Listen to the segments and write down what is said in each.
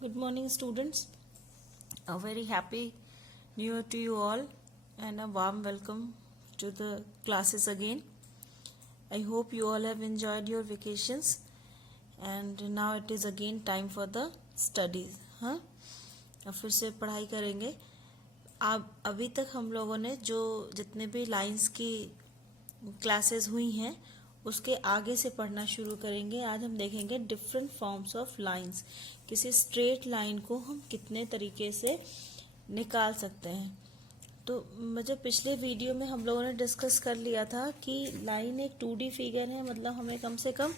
Good morning, students. A very happy New Year to you all, and a warm welcome to the classes again. I hope you all have enjoyed your vacations, and now it is again time for the studies. हाँ, अब फिर से पढ़ाई करेंगे. अब अभी तक हम लोगों ने जो जितने भी लाइंस की क्लासेस हुई हैं उसके आगे से पढ़ना शुरू करेंगे. आज हम देखेंगे डिफरेंट फॉर्म्स ऑफ लाइंस. किसी स्ट्रेट लाइन को हम कितने तरीके से निकाल सकते हैं. तो जो पिछले वीडियो में हम लोगों ने डिस्कस कर लिया था कि लाइन एक 2D फिगर है, मतलब हमें कम से कम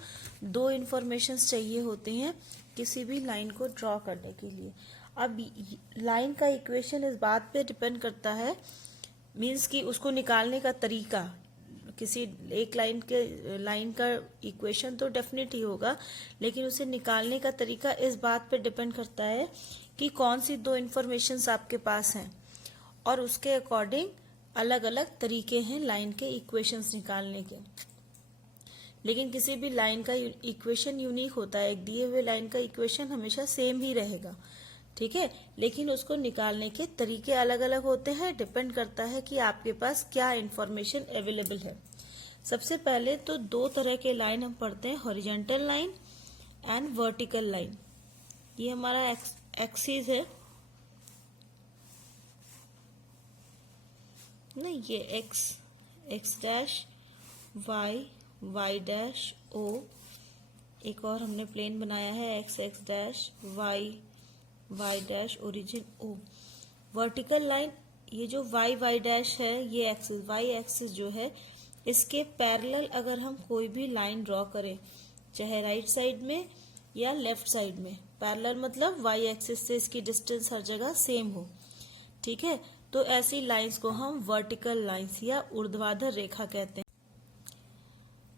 2 इन्फॉर्मेशंस चाहिए होती हैं किसी भी लाइन को ड्रॉ करने के लिए. अब लाइन का इक्वेशन इस बात पे डिपेंड करता है, मीन्स कि उसको निकालने का तरीका. किसी एक लाइन का इक्वेशन तो डेफिनेटली होगा, लेकिन उसे निकालने का तरीका इस बात पे डिपेंड करता है कि कौन सी 2 इन्फॉर्मेशंस आपके पास हैं और उसके अकॉर्डिंग अलग अलग तरीके हैं लाइन के इक्वेशंस निकालने के. लेकिन किसी भी लाइन का इक्वेशन यूनिक होता है. एक दिए हुए लाइन का इक्वेशन हमेशा सेम ही रहेगा, ठीक है, लेकिन उसको निकालने के तरीके अलग अलग होते हैं. डिपेंड करता है कि आपके पास क्या इंफॉर्मेशन अवेलेबल है. सबसे पहले तो 2 तरह के लाइन हम पढ़ते हैं, horizontal line and vertical line. ये हमारा एक्सिस है, नहीं ये X dash Y dash O. एक और हमने प्लेन बनाया है X dash Y dash origin O. Vertical line, ये जो वाई डैश है, ये एक्सिस वाई एक्सिस जो है, इसके पैरेलल अगर हम कोई भी लाइन ड्रॉ करें, चाहे राइट साइड में या लेफ्ट साइड में, पैरेलल मतलब वाई एक्सिस से इसकी डिस्टेंस हर जगह सेम हो, ठीक है, तो ऐसी लाइंस को हम वर्टिकल लाइंस या ऊर्ध्वाधर रेखा कहते हैं.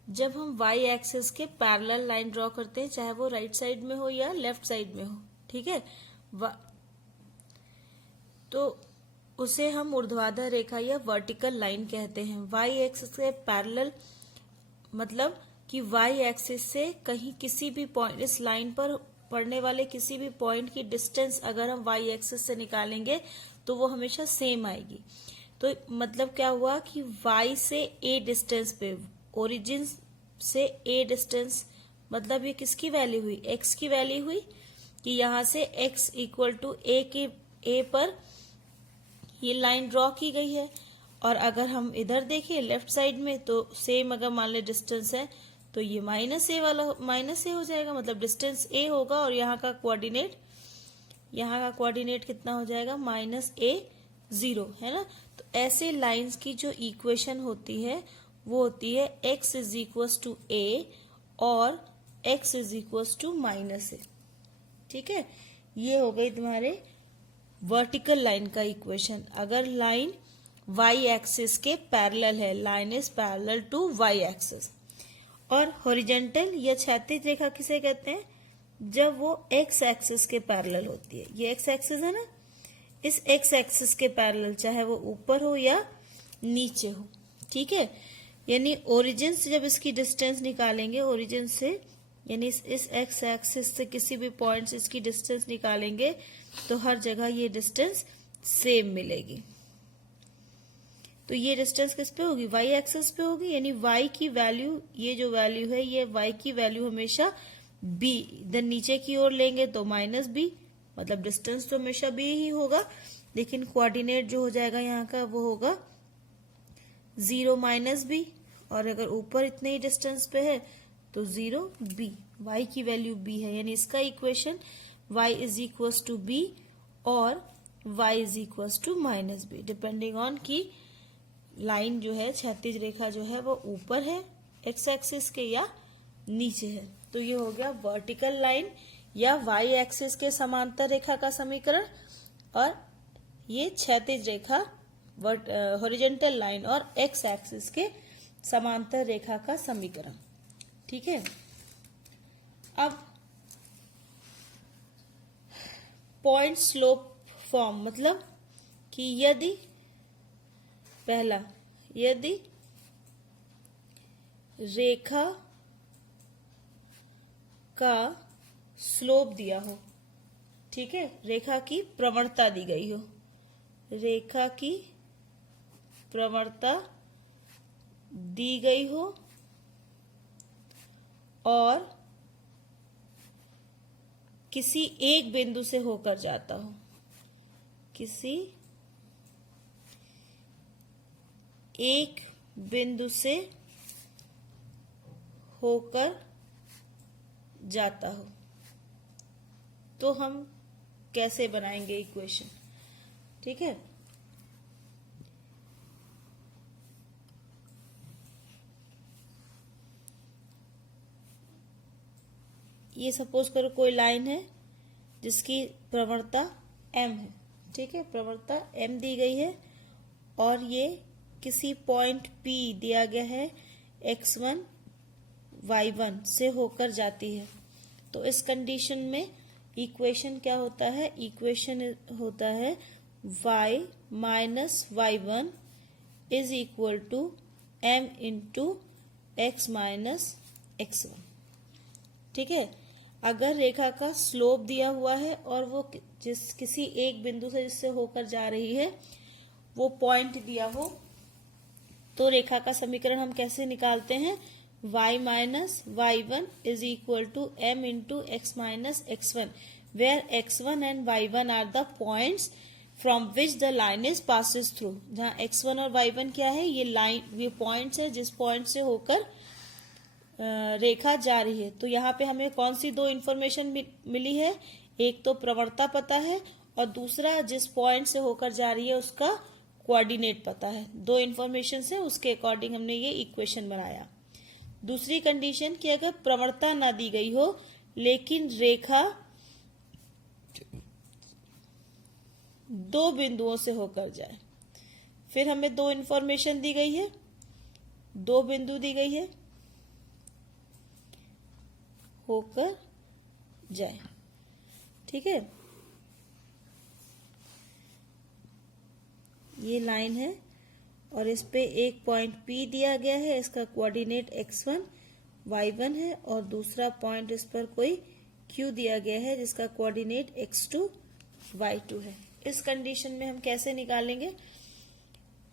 जब हम वाई एक्सिस के पैरेलल लाइन ड्रॉ करते हैं, चाहे वो राइट साइड में हो या लेफ्ट साइड में हो, ठीक है, तो उसे हम ऊर्ध्वाधर रेखा या वर्टिकल लाइन कहते हैं. वाई एक्सिस के पैरेलल मतलब कि वाई एक्सिस से कहीं किसी भी पॉइंट, इस लाइन पर पड़ने वाले किसी भी पॉइंट की डिस्टेंस अगर हम वाई एक्सिस से निकालेंगे तो वो हमेशा सेम आएगी. तो मतलब क्या हुआ कि वाई से ए डिस्टेंस पे, ओरिजिन से ए डिस्टेंस, मतलब ये किसकी वैल्यू हुई, एक्स की वैल्यू हुई, कि यहाँ से x इक्वल टू ए पर ये लाइन ड्रॉ की गई है. और अगर हम इधर देखें लेफ्ट साइड में, तो सेम अगर मान ले डिस्टेंस है तो ये माइनस ए हो जाएगा, मतलब डिस्टेंस ए होगा और यहाँ का कोऑर्डिनेट कितना हो जाएगा, -a0, है ना. तो ऐसे लाइंस की जो इक्वेशन होती है वो होती है x is equal to A और x is equal to -a, ठीक है. ये हो गई तुम्हारे वर्टिकल लाइन का इक्वेशन. अगर लाइन वाई एक्सिस के पैरेलल है, line is parallel to Y axis. और हॉरिजॉन्टल या क्षैतिज रेखा किसे कहते हैं, जब वो एक्स एक्सिस के पैरेलल होती है. ये एक्स एक्सिस है ना, इस एक्स एक्सिस के पैरेलल, चाहे वो ऊपर हो या नीचे हो, ठीक है. यानी ओरिजिन से जब इसकी डिस्टेंस निकालेंगे, ओरिजिन से यानी इस एक्स एक्सिस से किसी भी पॉइंट से इसकी डिस्टेंस निकालेंगे तो हर जगह ये डिस्टेंस सेम मिलेगी. तो ये डिस्टेंस किस पे होगी, वाई एक्सिस पे होगी. यानी वाई की वैल्यू, ये जो वैल्यू है, ये वाई की वैल्यू हमेशा बी, इधर नीचे की ओर लेंगे तो -b, मतलब डिस्टेंस तो हमेशा b ही होगा, लेकिन कोऑर्डिनेट जो हो जाएगा यहाँ का वो होगा 0 -b. और अगर ऊपर इतने ही डिस्टेंस पे है तो 0b, y की वैल्यू b है. यानी इसका equation y is equal to b और y is equal to -b, depending on की लाइन जो है, क्षैतिज रेखा जो है, वो ऊपर है एक्स एक्सिस के या नीचे है. तो ये हो गया वर्टिकल लाइन या y एक्सिस के समांतर रेखा का समीकरण, और ये क्षैतिज रेखा हॉरिजॉन्टल लाइन और एक्स एक्सिस के समांतर रेखा का समीकरण, ठीक है. अब पॉइंट स्लोप फॉर्म, मतलब कि यदि रेखा का स्लोप दिया हो, ठीक है, रेखा की प्रवणता दी गई हो, रेखा की प्रवणता दी गई हो और किसी एक बिंदु से होकर जाता हो, किसी एक बिंदु से होकर जाता हो, तो हम कैसे बनाएंगे इक्वेशन। ठीक है, ये सपोज करो कोई लाइन है जिसकी प्रवणता m है। ठीक है, प्रवणता m दी गई है और ये किसी पॉइंट P दिया गया है x1 y1 से होकर जाती है। तो इस कंडीशन में इक्वेशन क्या होता है, इक्वेशन होता है y minus y1 is equal to m into x minus x1। ठीक है, अगर रेखा का स्लोप दिया हुआ है और वो किसी एक बिंदु से जिससे होकर जा रही है वो पॉइंट दिया हो, तो रेखा का समीकरण हम कैसे निकालते हैं, y minus y1 is equal to m into X minus x1 where x1 and y1 are the points from which the line is passes through. जहाँ x1 और y1 क्या है, ये लाइन, ये पॉइंट्स है जिस पॉइंट से होकर रेखा जा रही है। तो यहाँ पे हमें कौन सी दो इन्फॉर्मेशन मिली है, एक तो प्रवणता पता है और दूसरा जिस पॉइंट से होकर जा रही है उसका कोऑर्डिनेट पता है। दो इन्फॉर्मेशन से उसके अकॉर्डिंग हमने ये इक्वेशन बनाया। दूसरी कंडीशन कि अगर प्रवणता ना दी गई हो लेकिन रेखा दो बिंदुओं से होकर जाए, फिर हमें दो इन्फॉर्मेशन दी गई है, दो बिंदु दी गई है, होकर जाए। ठीक है, ये लाइन है और इस पे एक पॉइंट P दिया गया है, इसका कोऑर्डिनेट x1 y1 है और दूसरा पॉइंट इस पर कोई Q दिया गया है जिसका कोऑर्डिनेट x2 y2 है। इस कंडीशन में हम कैसे निकालेंगे,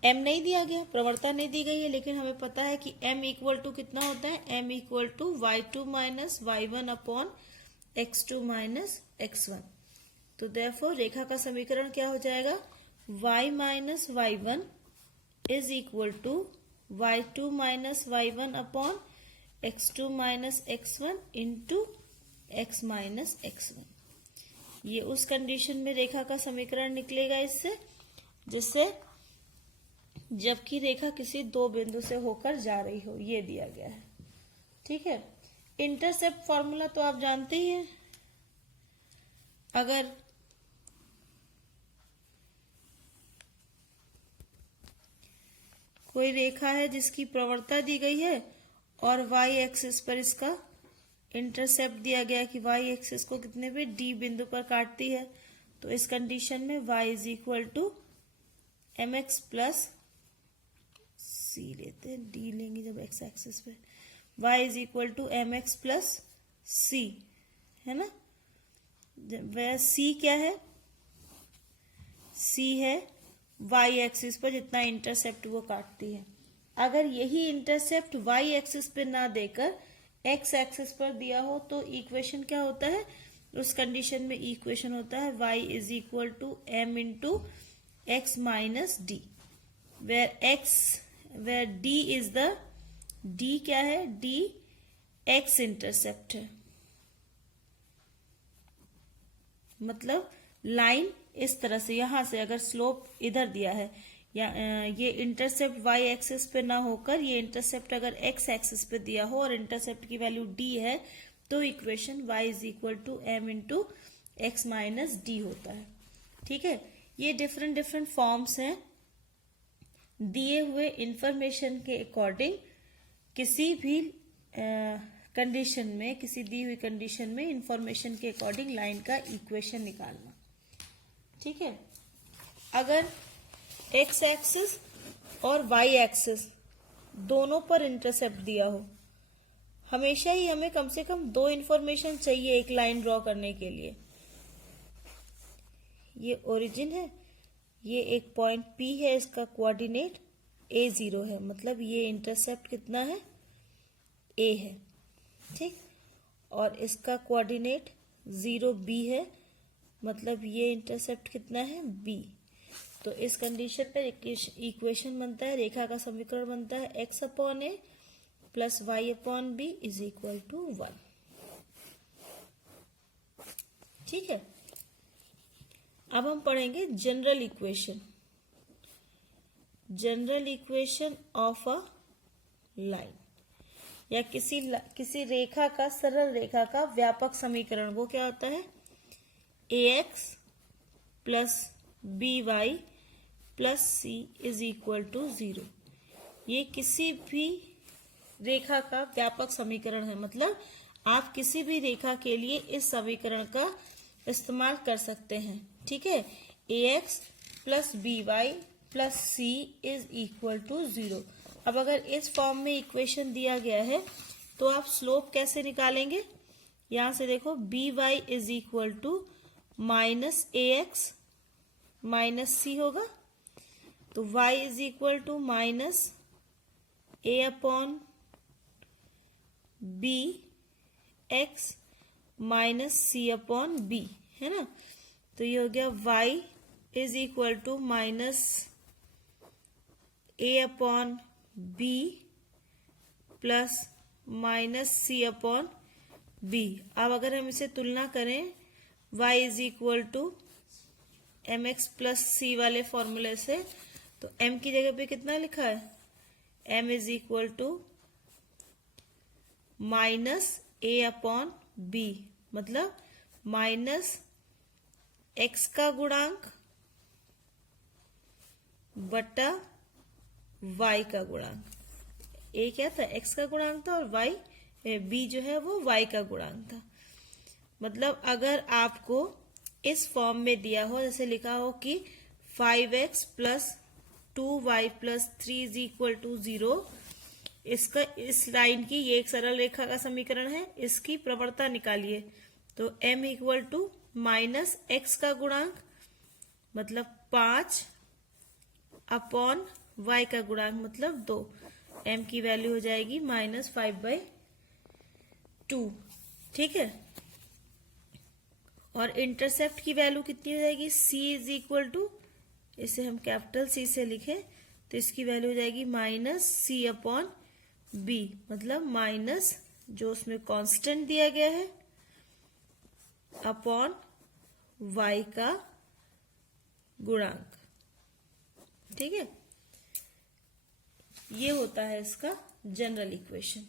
m नहीं दिया गया, प्रवणता नहीं दी गई है, लेकिन हमें पता है कि m इक्वल टू कितना होता है, m equal to y2 minus y1 upon x2 minus x1। तो देयरफॉर रेखा का समीकरण क्या हो जाएगा, y minus y1 is equal to y2 minus y1 upon x2 minus x1 into x minus x1। ये उस कंडीशन में रेखा का समीकरण निकलेगा इससे, जिससे जबकि रेखा किसी दो बिंदु से होकर जा रही हो, ये दिया गया है। ठीक है, इंटरसेप्ट फॉर्मूला तो आप जानते ही हैं। अगर कोई रेखा है जिसकी प्रवणता दी गई है और y एक्सिस पर इसका इंटरसेप्ट दिया गया कि y एक्सिस को कितने पे d बिंदु पर काटती है, तो इस कंडीशन में y is equal to mx plus c लेते हैं, d लेंगे जब x एक्सिस पे, y is equal to mx plus c, है ना। वह c क्या है, c है y एक्सिस पर जितना इंटरसेप्ट वो काटती है। अगर यही इंटरसेप्ट y एक्सिस पे ना देकर x एक्सिस पर दिया हो तो इक्वेशन क्या होता है, उस कंडीशन में इक्वेशन होता है y is equal to m into X minus D, where d is the, d क्या है, d x इंटरसेप्ट है। मतलब लाइन इस तरह से, यहां से अगर स्लोप इधर दिया है या ये इंटरसेप्ट y एक्सिस पे ना होकर ये इंटरसेप्ट अगर x एक्सिस पे दिया हो और इंटरसेप्ट की वैल्यू d है, तो equation y is equal to m into X minus D होता है। ठीक है, ये डिफरेंट डिफरेंट फॉर्म्स हैं। दिए हुए इंफॉर्मेशन के अकॉर्डिंग किसी भी कंडीशन में, किसी दी हुई कंडीशन में इंफॉर्मेशन के अकॉर्डिंग लाइन का इक्वेशन निकालना। ठीक है, अगर x एक्सिस और y एक्सिस दोनों पर इंटरसेप्ट दिया हो, हमेशा ही हमें कम से कम दो इंफॉर्मेशन चाहिए एक लाइन ड्रॉ करने के लिए। ये ओरिजिन है, ये एक पॉइंट P है, इसका कोऑर्डिनेट A0 है, मतलब ये इंटरसेप्ट कितना है, A है, ठीक। और इसका कोऑर्डिनेट 0B है, मतलब ये इंटरसेप्ट कितना है, B। तो इस कंडीशन पर इक्वेशन बनता है, रेखा का समीकरण बनता है x/a plus y/b is equal to 1। ठीक है, अब हम पढ़ेंगे general equation. General equation of a line, या किसी रेखा का, सरल रेखा का व्यापक समीकरण, वो क्या होता है, ax plus by plus c is equal to 0। ये किसी भी रेखा का व्यापक समीकरण है, मतलब आप किसी भी रेखा के लिए इस समीकरण का इस्तेमाल कर सकते हैं। ठीक है, ax plus by plus c is equal to 0। अब अगर इस फॉर्म में इक्वेशन दिया गया है तो आप स्लोप कैसे निकालेंगे, यहां से देखो by is equal to minus ax minus c होगा, तो y is equal to minus a upon b x minus c upon b, है ना। तो ये हो गया y is equal to minus a upon b plus minus c upon b। अब अगर हम इसे तुलना करें y is equal to mx plus c वाले फॉर्मूले से, तो m की जगह पे कितना लिखा है, m is equal to minus a upon b, मतलब माइनस x का गुणांक बटा y का गुणांक। a क्या था, x का गुणांक था, और b जो है वो y का गुणांक था। मतलब अगर आपको इस फॉर्म में दिया हो, जैसे लिखा हो कि 5x plus 2y plus 3 is equal to 0, इसका, इस लाइन की, ये एक सरल रेखा का समीकरण है, इसकी प्रवणता निकालिए। तो m equal to minus x का गुणांक मतलब 5 अपॉन y का गुणांक मतलब 2, m की वैल्यू हो जाएगी माइनस 5/2। ठीक है, और इंटरसेप्ट की वैल्यू कितनी हो जाएगी, c इज इक्वल टू, इसे हम कैपिटल C से लिखें तो इसकी वैल्यू हो जाएगी माइनस c अपॉन b, मतलब माइनस जो उसमें कांस्टेंट दिया गया है अपॉन y का गुणांक। ठीक है, ये होता है इसका जनरल इक्वेशन,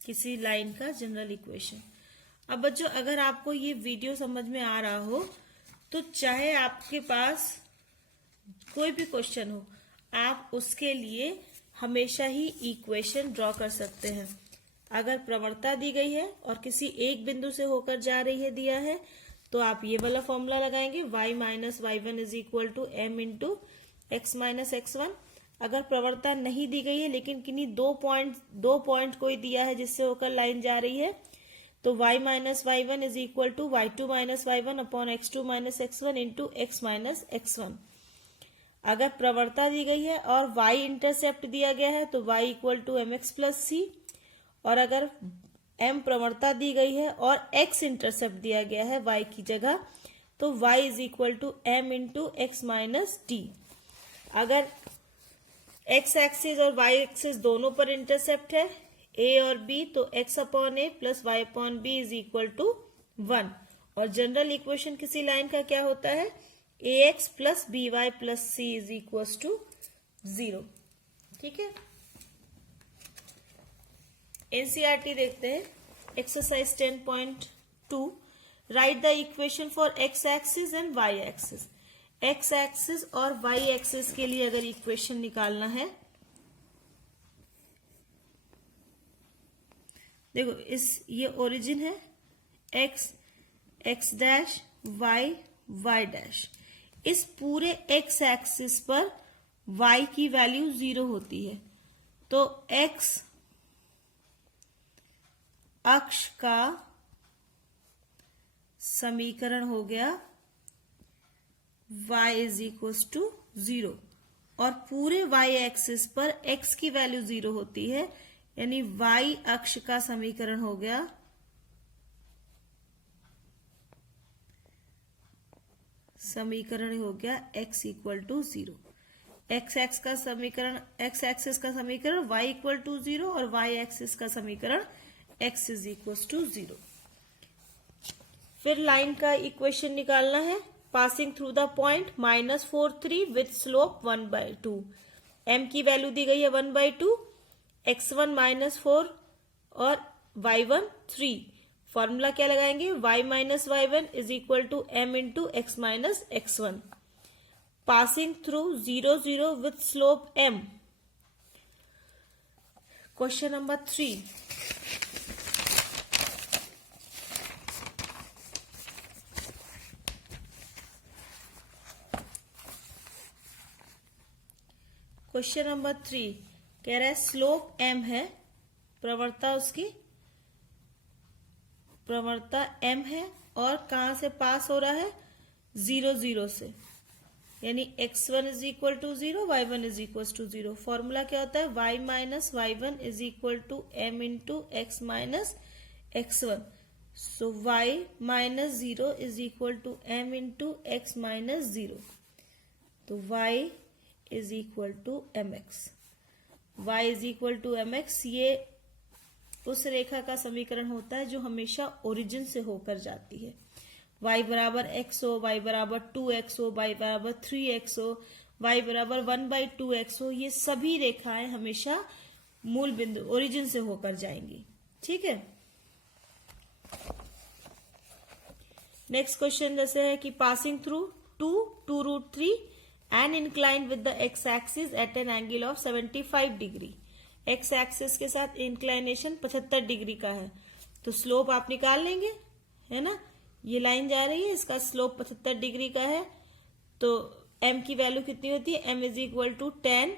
किसी लाइन का जनरल इक्वेशन। अब बच्चों, अगर आपको ये वीडियो समझ में आ रहा हो तो चाहे आपके पास कोई भी क्वेश्चन हो, आप उसके लिए हमेशा ही इक्वेशन ड्रॉ कर सकते हैं। अगर प्रवणता दी गई है और किसी एक बिंदु से होकर जा रही है, दिया है, तो आप ये वाला फॉर्मूला लगाएंगे, y minus y1 is equal to m into X minus x1। अगर प्रवणता नहीं दी गई है लेकिन किन्हीं दो पॉइंट कोई दिया है जिससे होकर लाइन जा रही है, तो y minus y1 is equal to y2 minus y1 upon x2 minus x1 into x minus x1। अगर प्रवणता दी गई है और y इंटरसेप्ट दिया गया है तो y equal to mx plus c, और अगर m प्रवणता दी गई है और x इंटरसेप्ट दिया गया है y की जगह, तो y is equal to m into X minus T. अगर x एक्सिस और y एक्सिस दोनों पर इंटरसेप्ट है a और b, तो x upon a plus y upon b is equal to 1। और जनरल इक्वेशन किसी लाइन का क्या होता है, ax plus by plus c is equal to 0। ठीक है, एनसीईआरटी देखते हैं, exercise 10.2, write the equation for x axis and y axis. x axis और y एक्सिस के लिए अगर इक्वेशन निकालना है, देखो ये ओरिजिन है, x डैश y डैश। इस पूरे x एक्सिस पर y की वैल्यू 0 होती है, तो x अक्ष का समीकरण हो गया y इज इक्वल टू 0 और पूरे y एक्सिस पर x की वैल्यू 0 होती है, यानी y अक्ष का समीकरण हो गया x equal to 0। x axis का समीकरण y इक्वल टू 0 और y एक्सिस का समीकरण x इज इक्वल टू 0। फिर लाइन का इक्वेशन निकालना है। Passing through the point -4 3 with slope 1/2। m की वैल्यू दी गई है 1/2, x1 -4 और y1 3। फॉर्मूला क्या लगाएंगे? y minus y1 is equal to m into x minus x1। Passing through 0 0 with slope m। Question number 3। Question number 3 कह रहा है slope m है, प्रवणता m है और कहां से पास हो रहा है? 0 0 से, यानी x1 is equal to 0, y1 is equal to 0। Formula क्या होता है? y minus y1 is equal to m into x minus x1। So y minus 0 is equal to m into x minus 0। तो y is equal to mx। y is equal to mx ये उस रेखा का समीकरण होता है जो हमेशा origin से होकर जाती है। y बराबर x हो, y बराबर 2x हो, y बराबर 3x हो, y बराबर 1/2x हो, ये सभी रेखाएं हमेशा मूल बिंदु ओरिजिन से होकर जाएंगी। ठीक है। नेक्स्ट क्वेश्चन जैसे है कि passing through 2√3 and inclined with the x axis at an angle of 75 degree. x axis के साथ इंक्लाइनेशन 75 डिग्री का है, तो स्लोप आप निकाल लेंगे, है ना। ये लाइन जा रही है, इसका स्लोप 75 डिग्री का है, तो m की वैल्यू कितनी होती है? m is equal to 10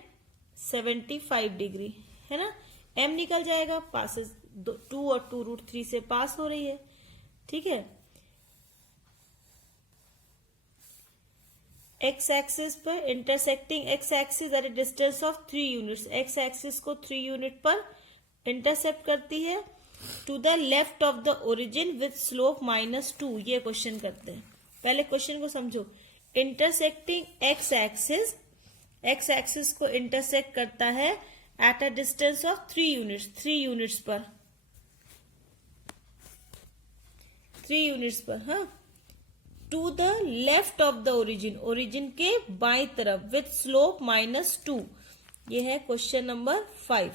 75 degree, है ना। m निकल जाएगा, पासेस 2 और 2√3 से पास हो रही है। ठीक है। x एक्सिस पर intersecting x axis at a distance of 3 units. x axis को 3 यूनिट पर इंटरसेप्ट करती है to the left of the origin with slope -2। ये क्वेश्चन करते हैं। पहले क्वेश्चन को समझो। इंटरसेक्टिंग x एक्सिस को इंटरसेक्ट करता है at a distance of 3 units पर, 3 यूनिट्स पर, हाँ, to the left of the origin के बाईं तरफ विथ स्लोप -2। ये है क्वेश्चन नंबर 5।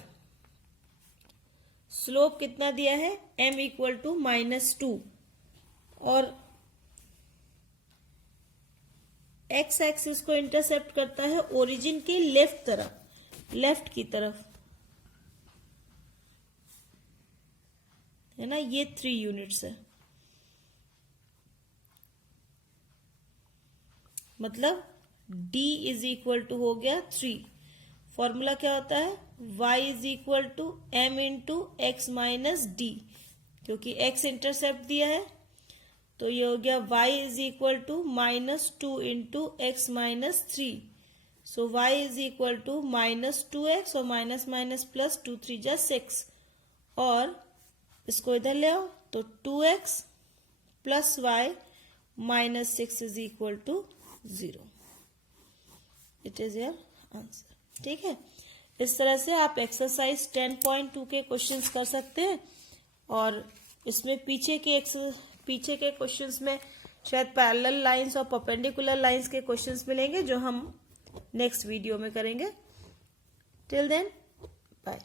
स्लोप कितना दिया है? m इक्वल टू -2 और x एक्सिस को इंटरसेप्ट करता है ओरिजिन के लेफ्ट की तरफ, है ना। ये 3 यूनिट्स है, मतलब d इज इक्वल टू हो गया 3। फॉर्मूला क्या होता है? y is equal to m into X minus D, क्योंकि x इंटरसेप्ट दिया है, तो ये हो गया y is equal to -2 into X minus 3। So y is equal to -2x और माइनस माइनस प्लस 2 3 जा 6, और इसको इधर ले आओ तो 2x plus y minus 6 is equal to 0। It is your answer. ठीक है। इस तरह से आप एक्सरसाइज 10.2 के क्वेश्चंस कर सकते हैं, और इसमें पीछे के क्वेश्चंस में शायद पैरेलल लाइंस और परपेंडिकुलर लाइंस के क्वेश्चंस मिलेंगे, जो हम नेक्स्ट वीडियो में करेंगे। Till then bye.